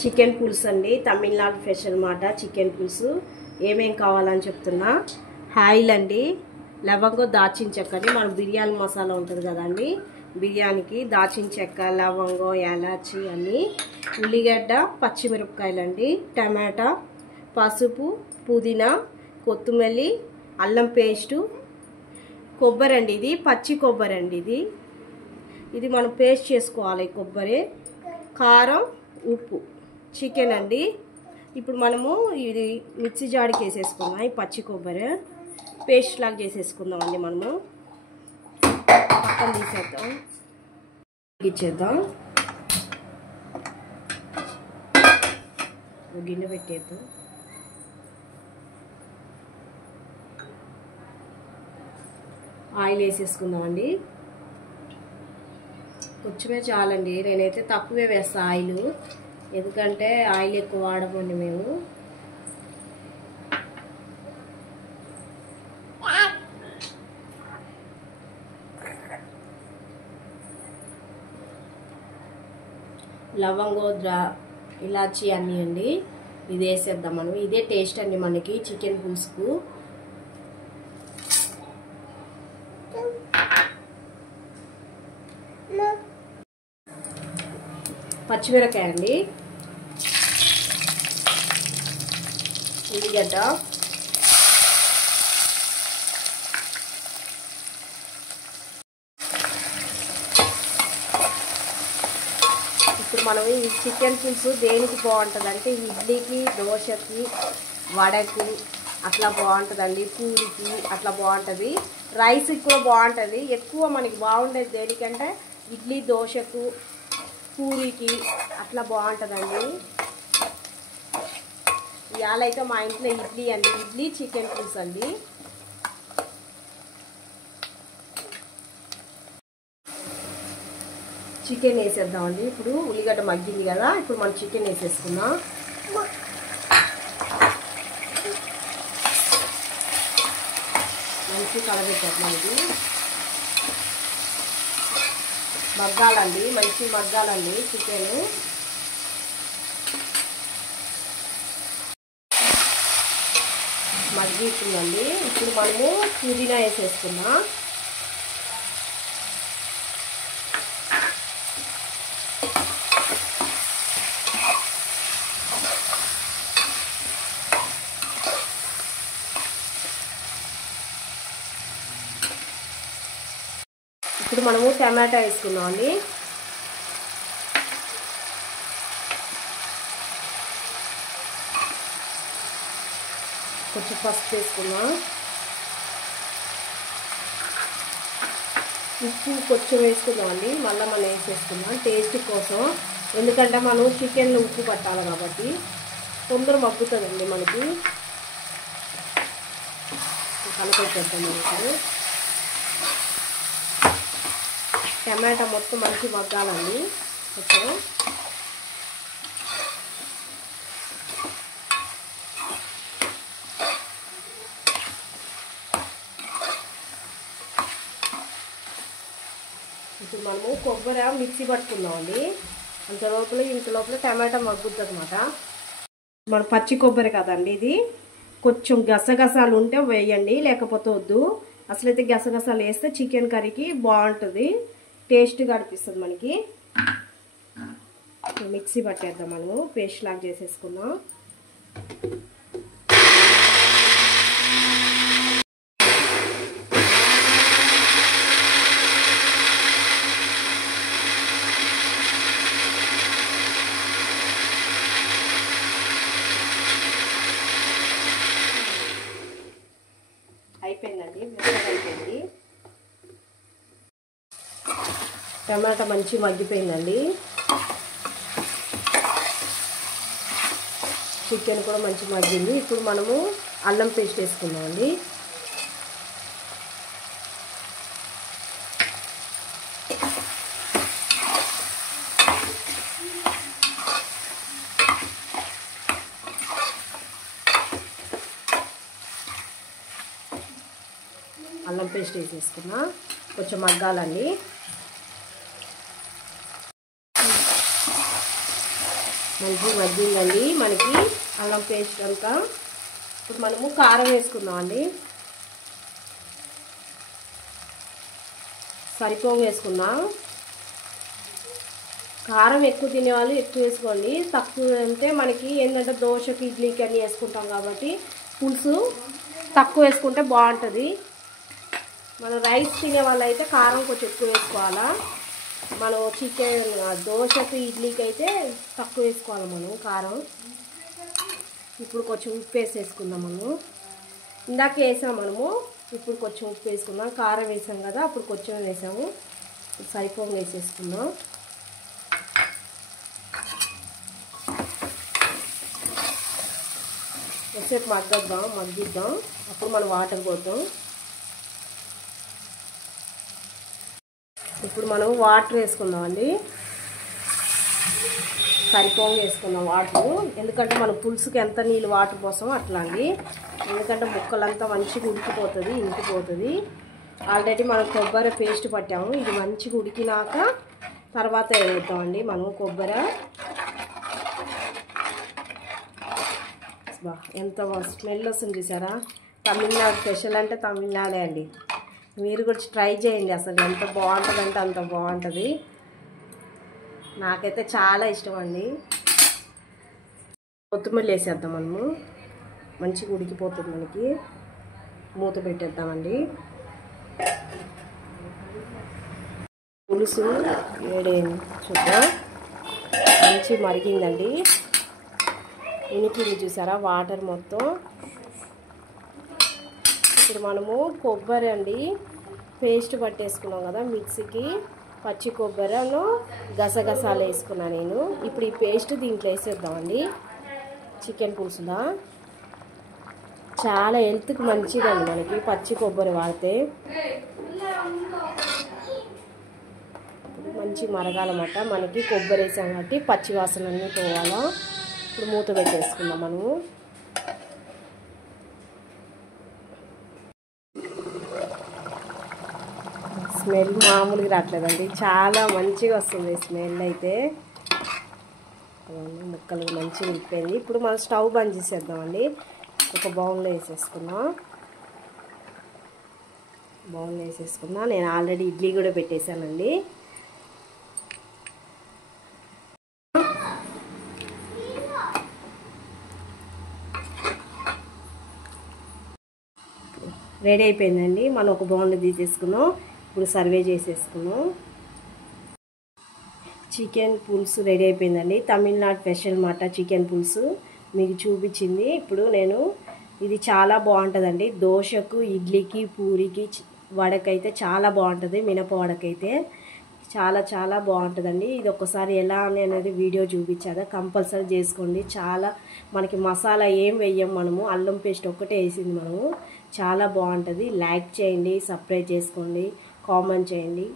Chicken పులుసు అండి, Tamil Nadu special మాట చికెన్ పులుసు. ఏమేం కావాలని చెప్తున్నా. ఆయిల్ అండి, లవంగం దాల్చిన చెక్క అండి, మనకు బిర్యానీ మసాలా ఉంటుంది కదండి, బిర్యానీకి దాల్చిన చెక్క, లవంగం, యాలచి అన్నీ, ఉల్లిగడ్డ, పచ్చిమిరపకాయలు అండి, టమాటా, పసుపు, పుదీనా, కొత్తిమీర, అల్లం పేస్టు, కొబ్బరి అండి, ఇది పచ్చి కొబ్బరి అండి, ఇది మనం పేస్ట్ చేసుకోవాలి. కొబ్బరి, కారం, ఉప్పు, చికెన్ అండి. ఇప్పుడు మనము ఇది మిక్సీ జాడికి వేసేసుకుందాం. ఈ పచ్చి కొబ్బరి పేస్ట్ లాగా చేసేసుకుందాం అండి. మనము పక్కన తీసేద్దాం, ఇచ్చేద్దాం, గిన్నె పెట్టేద్దాం. ఆయిల్ వేసేసుకుందాం అండి. కొంచెమే చాలండి, నేనైతే తక్కువే వేస్తా ఆయిల్, ఎందుకంటే ఆయిల్ ఎక్కువ వాడమండి మేము. లవంగం, ఇలాచి అన్నీ అండి, ఇది వేసేద్దాం మనం. ఇదే టేస్ట్ అండి మనకి చికెన్ పులుసుకు. పచ్చిమిరకాయ అండి, ఉల్లిగడ్డ, ఇప్పుడు మనం ఈ చికెన్ పులుసు దేనికి బాగుంటుంది అంటే ఇడ్లీకి, దోశకి, వడకి అట్లా బాగుంటుందండి, పూరికి అట్లా బాగుంటుంది, రైస్కి కూడా బాగుంటుంది. ఎక్కువ మనకి బాగుండేది దేనికంటే ఇడ్లీ, దోశకు, పూరికి అట్లా బాగుంటుందండి. ఇవాళ అయితే మా ఇంట్లో ఇడ్లీ అండి, ఇడ్లీ చికెన్ పులుసు అండి. చికెన్ వేసేద్దామండి. ఇప్పుడు ఉల్లిగడ్డ మగ్గింది కదా, ఇప్పుడు మనం చికెన్ వేసేసుకుందాం. మంచి కలబెట్టేద్దాం. ఇది మగ్గాలండి, మంచి మగ్గాలండి చికెన్. మగ్గిస్తుందండి. ఇప్పుడు మనము పుదీనా వేసేసుకున్నాం. ఇప్పుడు మనము టమాటా వేసుకున్నాం అండి. కొంచెం పసుపు వేసుకున్నాం. ఉప్పు కొంచెం వేసుకుందాం అండి, మళ్ళీ మనం వేసేసుకున్నాం టేస్ట్ కోసం. ఎందుకంటే మనం చికెన్లో ఉప్పు పట్టాలి కాబట్టి తొందర మగ్గుతుందండి మనకి. కలపెట్టేద్దాం. మనకి టమాటా మొత్తం మంచి మగ్గాలండి కొంచెం. ఇప్పుడు మనము కొబ్బరి మిక్సీ పట్టుకుందామండి. ఇంత లోపల టమాటా మగ్గుతుంది అన్నమాట. మన పచ్చి కొబ్బరి కదండి ఇది, కొంచెం గసగసాలు ఉంటే వేయండి, లేకపోతే వద్దు. అసలైతే గసగసాలు వేస్తే చికెన్ కర్రీకి బాగుంటుంది, టేస్ట్గా అనిపిస్తుంది మనకి. మిక్సీ పట్టేద్దాం, మనము పేస్ట్ లాగా చేసేసుకుందాం. అయిపోయిందండి, మెత్తగా అయిపోయింది. టమాటా మంచి మగ్గిపోయిందండి. చికెన్ కూడా మంచి మగ్గింది. ఇప్పుడు మనము అల్లం పేస్ట్ వేసుకుందామండి. అల్లం పేస్ట్ వేసేసుకున్నా, కొంచెం మగ్గాలండి. మంచిగా మగ్గిందండి మనకి అల్లం పేస్ట్ అంతా. ఇప్పుడు మనము కారం వేసుకుందామండి. సరిపోగా వేసుకుందాం. కారం ఎక్కువ తినేవాళ్ళు ఎక్కువ వేసుకోండి, తక్కువ అంటే మనకి ఏంటంటే దోశకి ఇడ్లీకి అన్నీ వేసుకుంటాం కాబట్టి పులుసు తక్కువ వేసుకుంటే బాగుంటుంది. మనం రైస్ తినే వాళ్ళు అయితే కారం కొంచెం ఎక్కువ వేసుకోవాలా. మనం చికెన్ దోశకి ఇడ్లీకి అయితే తక్కువ వేసుకోవాలి మనం కారం. ఇప్పుడు కొంచెం ఉప్పు వేసేసుకుందాం. మనము ఇందాక వేసాం మనము, ఇప్పుడు కొంచెం ఉప్పు వేసుకుందాం. కారం వేసాం కదా, అప్పుడు కొంచెం వేసాము. సరిపోగా వేసేసుకుందాం. కొద్దిసేపు మగ్గిద్దాం. అప్పుడు మనం వాటర్ పోద్దాం. ఇప్పుడు మనం వాటర్ వేసుకుందామండి. సరిపోగా వేసుకుందాం వాటర్. ఎందుకంటే మనం పులుసుకి ఎంత నీళ్ళు వాటర్ పోసామో అట్లా అండి. ఎందుకంటే ముక్కలంతా మంచిగా ఇంకిపోతుంది. ఆల్రెడీ మనం కొబ్బరి పేస్ట్ పట్టాము. ఇది మంచిగా ఉడికినాక తర్వాత వేద్దామండి మనం కొబ్బరి. ఎంత స్మెల్ వస్తుంది చూసారా. తమిళనాడు స్పెషల్ అంటే తమిళనాడే అండి. మీరు కూడా ట్రై చేయండి. అసలు ఎంత బాగుంటుంది అంటే అంత బాగుంటుంది. నాకైతే చాలా ఇష్టం అండి. కొత్తిమీర వేసేద్దాం మనము. మంచిగా ఉడికిపోతుంది మనకి. మూత పెట్టేద్దామండి. పులుసు వేడైంది చూద్దాం. మంచి మరిగిందండి. ఉనికింది చూసారా వాటర్ మొత్తం. ఇప్పుడు మనము కొబ్బరి అండి పేస్ట్ పట్టేసుకున్నాం కదా మిక్సీకి. పచ్చి కొబ్బరిను గసగసాలు వేసుకున్నాను నేను. ఇప్పుడు ఈ పేస్ట్ దీంట్లో వేసేద్దామండి. చికెన్ పులుసులా చాలా హెల్త్కి మంచిదండి మనకి పచ్చి కొబ్బరి వాడితే. మంచి మరగాలన్నమాట. మనకి కొబ్బరి వేసాం కాబట్టి పచ్చి వాసనన్నీ పోవాలా. ఇప్పుడు మూత పెట్టేసుకుందాం మనము. స్మెల్ మామూలుగా రావట్లేదండి, చాలా మంచిగా వస్తుంది స్మెల్ అయితే. ముక్కలు మంచిగా ఉడిపోయింది. ఇప్పుడు మనం స్టవ్ బంద్ చేసేద్దామండి. ఒక బౌల్లో వేసేసుకుందాం. నేను ఆల్రెడీ ఇడ్లీ కూడా పెట్టేశానండి. రెడీ అయిపోయిందండి. మనం ఒక బౌల్లో తీసేసుకున్నాం. ఇప్పుడు సర్వే చేసేసుకున్నాం. చికెన్ పులుసు రెడీ అయిపోయిందండి. తమిళనాడు స్పెషల్ మాట చికెన్ పులుసు మీకు చూపించింది. ఇప్పుడు నేను ఇది చాలా బాగుంటుందండి. దోశకు, ఇడ్లీకి, పూరికి, వడకైతే చాలా బాగుంటుంది. మినప వడకైతే చాలా బాగుంటుందండి. ఇది ఒక్కసారి ఎలా అనేది వీడియో చూపించాదా, కంపల్సరీ చేసుకోండి. చాలా మనకి మసాలా ఏం వేయం మనము, అల్లం పేస్ట్ ఒక్కటే వేసింది మనము. చాలా బాగుంటుంది. లైక్ చేయండి, సబ్స్క్రైబ్ చేసుకోండి, కామెంట్ చేయండి.